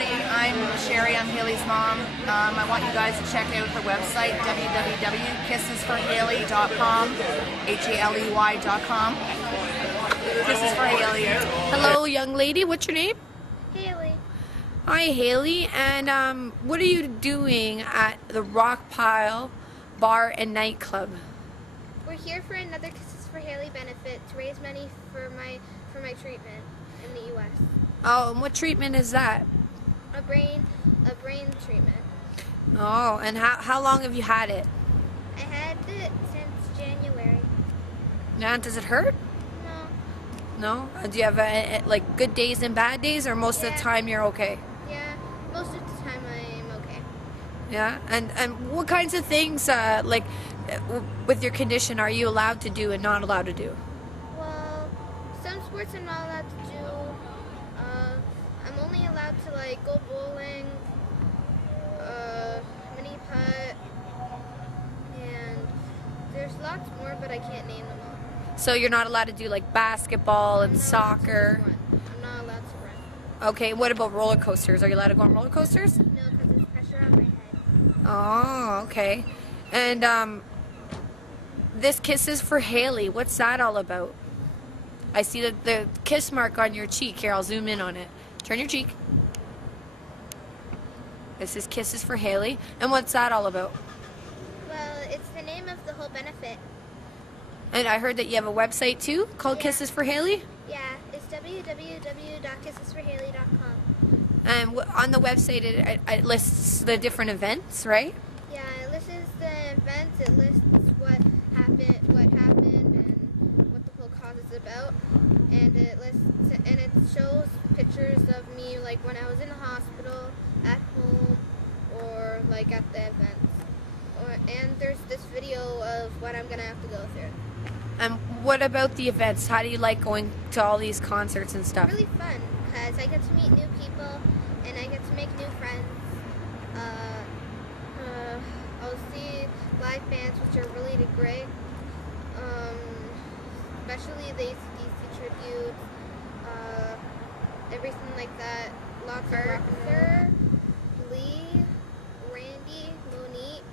everybody. I'm Sherry. I'm Haley's mom. I want you guys to check out her website, www.kissesforhaley.com, HALEY.com. Kisses for Haley. Hello, young lady. What's your name? Haley. Hi, Haley. And what are you doing at the Rock Pile Bar and Nightclub? We're here for another Kisses for Haley benefit to raise money for my treatment in the U.S. Oh, and what treatment is that? A brain treatment. Oh, and how long have you had it? I had it since January. Now, does it hurt? No. No? Do you have like good days and bad days, or most of the time you're okay? Yeah, most of the time I'm okay. Yeah, and what kinds of things with your condition are you allowed to do and not allowed to do? Well, some sports I'm not allowed to do. I'm only allowed to go bowling, mini putt, and there's lots more, but I can't name them all. So you're not allowed to do like basketball and soccer? I'm not allowed to run. Okay, what about roller coasters? Are you allowed to go on roller coasters? No, because there's pressure on my head. Oh, okay. And this Kisses for Haley, what's that all about? I see the kiss mark on your cheek. Here, I'll zoom in on it. Turn your cheek. This is Kisses for Haley. And what's that all about? Well, it's the name of the whole benefit. And I heard that you have a website too called Kisses for Haley? Yeah, it's www.kissesforhaley.com. And on the website it lists the different events, right? Yeah, it lists the events, it lists what happened and what the whole cause is about. And it shows pictures of me when I was in the hospital, at home, or at the events. And there's this video of what I'm gonna have to go through. And what about the events? How do you like going to all these concerts and stuff? Really fun, because I get to meet new people and I get to make new friends. I'll see live bands, which are really great. Especially the AC/DC tribute, everything like that. Lots of Arthur, Lee, Randy, Monique,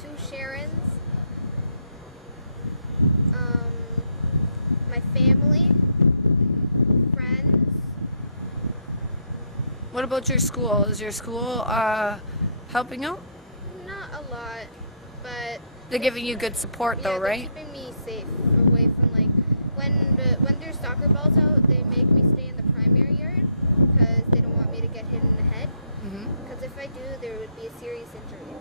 two Sharons, my family, friends. What about your school? Is your school helping out? Not a lot, but They're giving you good support though, they're right? keeping me safe away from when there's soccer balls out, they make me stay in the primary yard because they don't want me to get hit in the head. Because if I do, there would be a serious injury.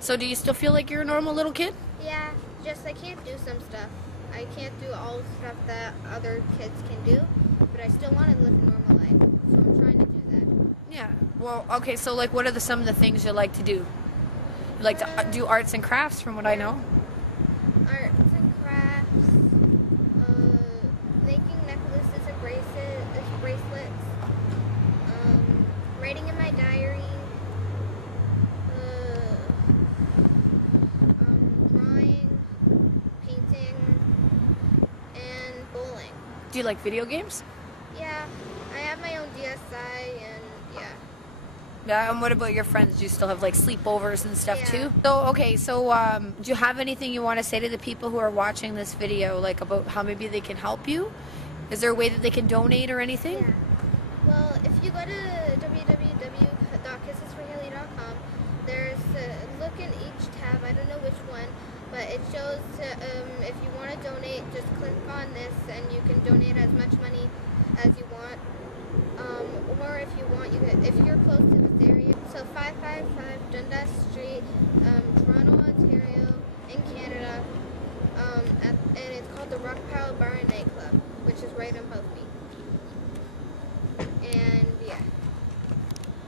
So do you still feel like you're a normal little kid? Yeah, just I can't do some stuff. I can't do all the stuff that other kids can do, but I still want to live a normal life, so I'm trying to do that. Yeah. Well, okay, so what are some of the things you like to do? You like to do arts and crafts, from what I know? Arts and crafts, making necklaces and bracelets, writing in my diary, drawing, painting, and bowling. Do you like video games? Yeah, I have my own DSi and yeah. Yeah, and what about your friends? Do you still have sleepovers and stuff too? So do you have anything you want to say to the people who are watching this video, about how maybe they can help you? Is there a way that they can donate or anything? Yeah. Well, if you go to www.kissesforhaley.com, there's look in each tab. I don't know which one, but it shows if you want to donate, just click on this and you can donate as much money as you want. Or if you want, if you're close to this area, so 555 Dundas Street, Toronto, Ontario, in Canada, and it's called the Rock Pile Bar and Nightclub, which is right on Both Beat. And yeah,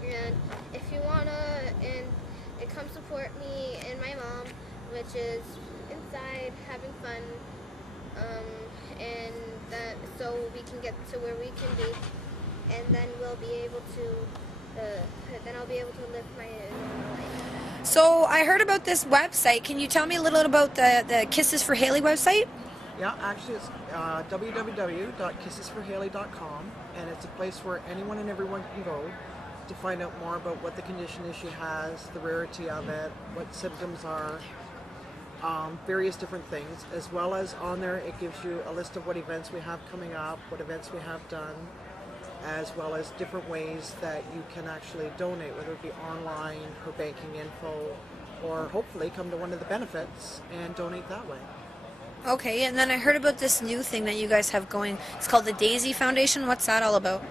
and if you wanna, come support me and my mom, which is inside having fun, so we can get to where we can be. And then we'll be able to, then I'll be able to live my normal life. So I heard about this website. Can you tell me a little about the Kisses for Haley website? Yeah, actually it's www.kissesforhaley.com, and it's a place where anyone and everyone can go to find out more about what the condition is she has, the rarity of it, what symptoms are, various different things, as well as on there it gives you a list of what events we have coming up, what events we have done, as well as different ways that you can actually donate, whether it be online, her banking info, or hopefully come to one of the benefits and donate that way. Okay, and then I heard about this new thing that you guys have going. It's called the Daisy Foundation. What's that all about?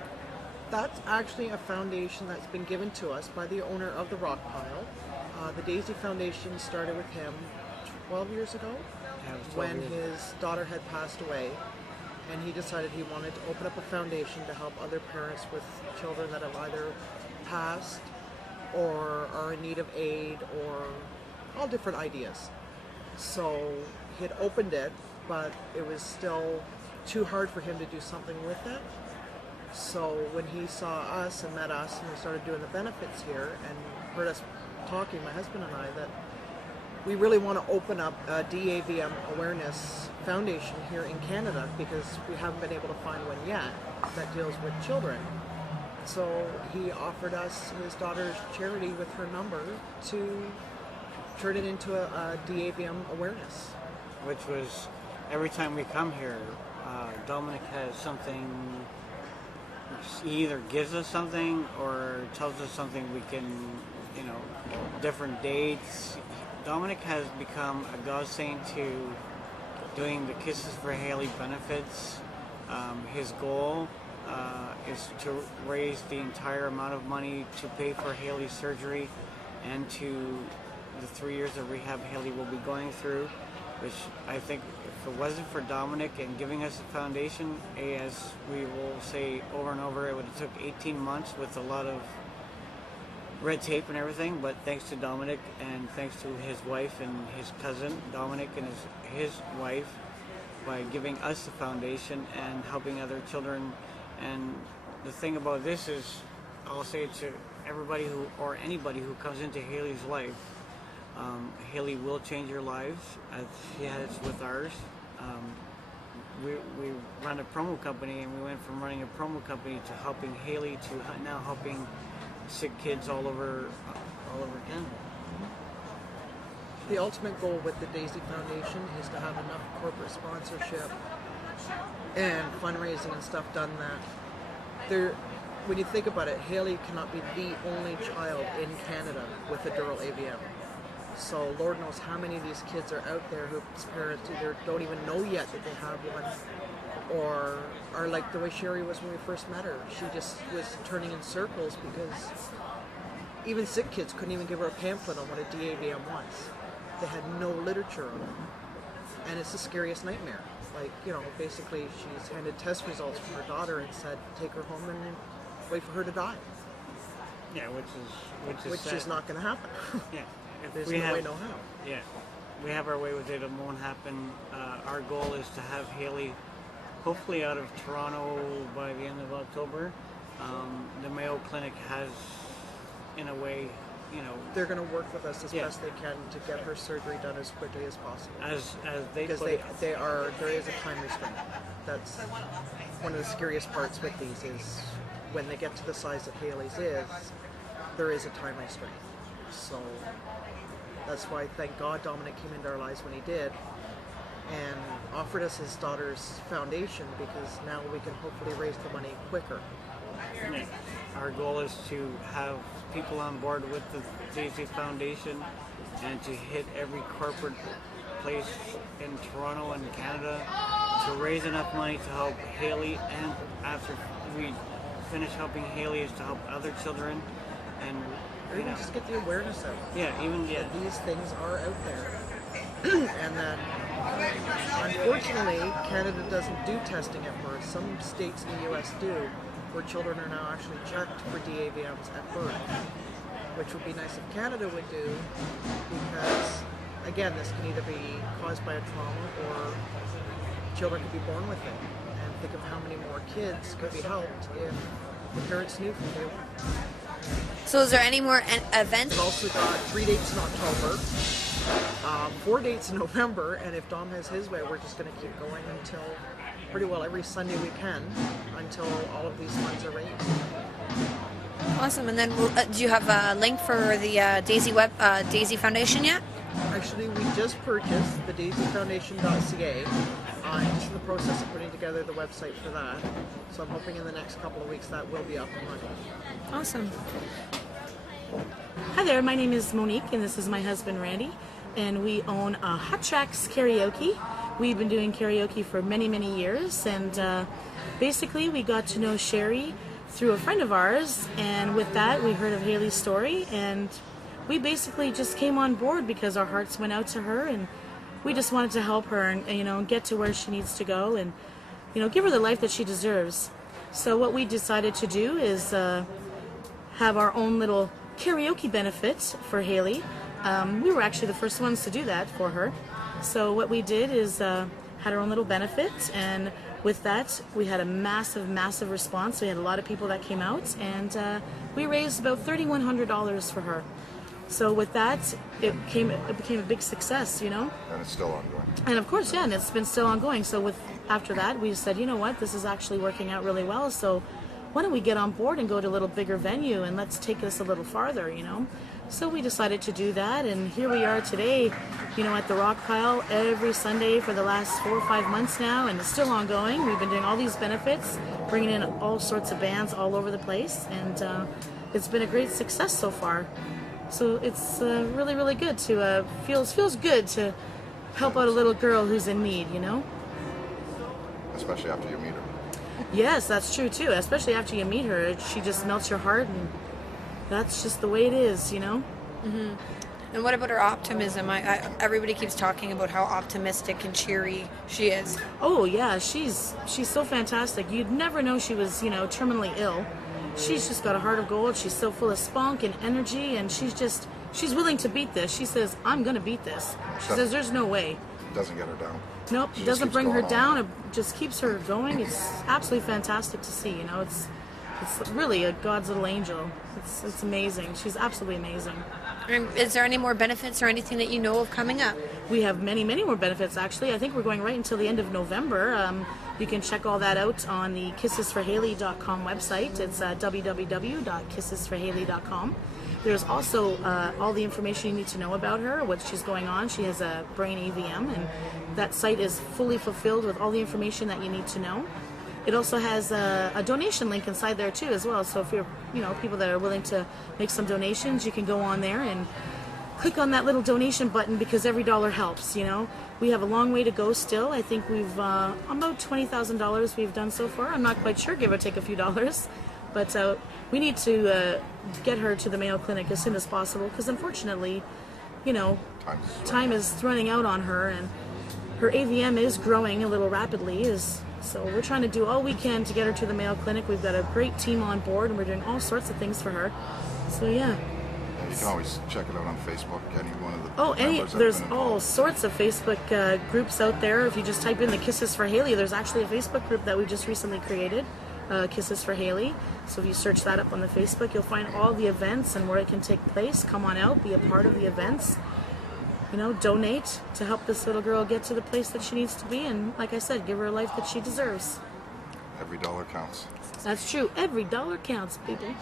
That's actually a foundation that's been given to us by the owner of the rock pile. The Daisy Foundation started with him 12 years ago when his daughter had passed away, and he decided he wanted to open up a foundation to help other parents with children that have either passed or are in need of aid, or all different ideas. So he had opened it, but it was still too hard for him to do something with it. So when he saw us and met us and we started doing the benefits here and heard us talking, my husband and I, that we really want to open up a DAVM awareness foundation here in Canada, because we haven't been able to find one yet that deals with children. So he offered us his daughter's charity with her number to turn it into a DAVM awareness. Which was, every time we come here, Dominic has something. He either gives us something or tells us something we can, different dates. Dominic has become a godsend to doing the Kisses for Haley benefits. His goal is to raise the entire amount of money to pay for Haley's surgery and to the 3 years of rehab Haley will be going through, which I think if it wasn't for Dominic and giving us a foundation, as we will say over and over, it would have took 18 months with a lot of red tape and everything, but thanks to Dominic and thanks to his wife and his cousin, Dominic and his wife, by giving us the foundation and helping other children. And the thing about this is, I'll say it to everybody or anybody who comes into Haley's life, Haley will change your lives, as she has with ours. We run a promo company, and we went from running a promo company to helping Haley to now helping sick kids all over Canada. The ultimate goal with the Daisy Foundation is to have enough corporate sponsorship and fundraising and stuff done that when you think about it, Haley cannot be the only child in Canada with a dural AVM. So Lord knows how many of these kids are out there whose parents either don't even know yet that they have one, or are like the way Sherry was when we first met her. She just was turning in circles because even sick kids couldn't even give her a pamphlet on what a DAVM was. They had no literature on it. And it's the scariest nightmare. Like, basically she's handed test results from her daughter and said, take her home and wait for her to die. Yeah, which is not going to happen. Yeah. There's no way, no how. Yeah, we have our way with it. It won't happen. Our goal is to have Haley hopefully out of Toronto by the end of October. The Mayo Clinic has, in a way, they're going to work with us as best they can to get her surgery done as quickly as possible. As they because put it, there is a time restraint. That's one of the scariest parts with these is when they get to the size that Haley's is, there is a time restraint. So that's why, thank God, Dominic came into our lives when he did and offered us his daughter's foundation, because now we can hopefully raise the money quicker. yeah, our goal is to have people on board with the Daisy Foundation and to hit every corporate place in Toronto and Canada to raise enough money to help Haley, and after we finish helping Haley is to help other children, and Or even just get the awareness out. That these things are out there. And that, unfortunately, Canada doesn't do testing at birth. Some states in the U.S. do, where children are now actually checked for DAVMs at birth, which would be nice if Canada would do, because, again, this can either be caused by a trauma or children could be born with it. And think of how many more kids could be helped if the parents knew from day one. So is there any more events? We've also got 3 dates in October. 4 dates in November, and if Dom has his way, we're just going to keep going until pretty well every Sunday we can until all of these funds are raised. Awesome. And then do you have a link for the Daisy Foundation yet? Actually, we just purchased the daisyfoundation.ca. I'm just in the process of putting together the website for that. So I'm hoping in the next couple of weeks that will be up and running. Awesome. Hi there, my name is Monique and this is my husband Randy, and we own Hot Tracks Karaoke. We've been doing karaoke for many, many years, and basically we got to know Sherry through a friend of ours, and with that we heard of Haley's story, and we basically just came on board because our hearts went out to her, and we just wanted to help her and get to where she needs to go, and give her the life that she deserves. So what we decided to do is have our own little karaoke benefit for Haley. We were actually the first ones to do that for her. So what we did is had our own little benefit, and with that we had a massive response. We had a lot of people that came out, and we raised about $3,100 for her. So with that, it became a big success, And it's still ongoing. And of course, yeah, and it's been still ongoing. So after that, we said, you know what, this is actually working out really well. So why don't we get on board and go to a little bigger venue, and let's take this a little farther, So we decided to do that, and here we are today, at the Rock Pile every Sunday for the last 4 or 5 months now, and it's still ongoing. We've been doing all these benefits, bringing in all sorts of bands all over the place, and it's been a great success so far. So it's really, really good to feels good to help out a little girl who's in need, Especially after you meet her. Yes, that's true too. Especially after you meet her, she just melts your heart, and that's just the way it is, Mm-hmm. And what about her optimism? Everybody keeps talking about how optimistic and cheery she is. Oh yeah, she's so fantastic. You'd never know she was, terminally ill. She's just got a heart of gold. She's so full of spunk and energy, and she's willing to beat this. She says, I'm going to beat this. She says, there's no way. Doesn't get her down. Nope, She it just doesn't keeps bring her going down. on. It just keeps her going. It's absolutely fantastic to see, It's really a God's little angel. It's amazing. She's absolutely amazing. And is there any more benefits or anything that you know of coming up? We have many, many more benefits, actually. I think we're going right until the end of November. You can check all that out on the kissesforhaley.com website. It's www.kissesforhaley.com. There's also all the information you need to know about her, what she's going on. She has a brain AVM, and that site is fully fulfilled with all the information that you need to know. It also has a donation link inside there too as well. So if you're, people that are willing to make some donations, you can go on there and click on that little donation button, because every dollar helps, We have a long way to go still. I think we've about $20,000 we've done so far. I'm not quite sure, give or take a few dollars. But we need to get her to the Mayo Clinic as soon as possible, because unfortunately, time is running out on her, and her AVM is growing a little rapidly. So we're trying to do all we can to get her to the Mayo Clinic. We've got a great team on board, and we're doing all sorts of things for her. So yeah. You can always check it out on Facebook. Any one of the members that have there's been all involved. sorts of Facebook groups out there. If you just type in the Kisses for Haley, there's actually a Facebook group that we just recently created, Kisses for Haley. So if you search that up on the Facebook, you'll find all the events and where it can take place. Come on out, be a part of the events. Donate to help this little girl get to the place that she needs to be, and like I said, give her a life that she deserves. Every dollar counts. That's true. Every dollar counts, people.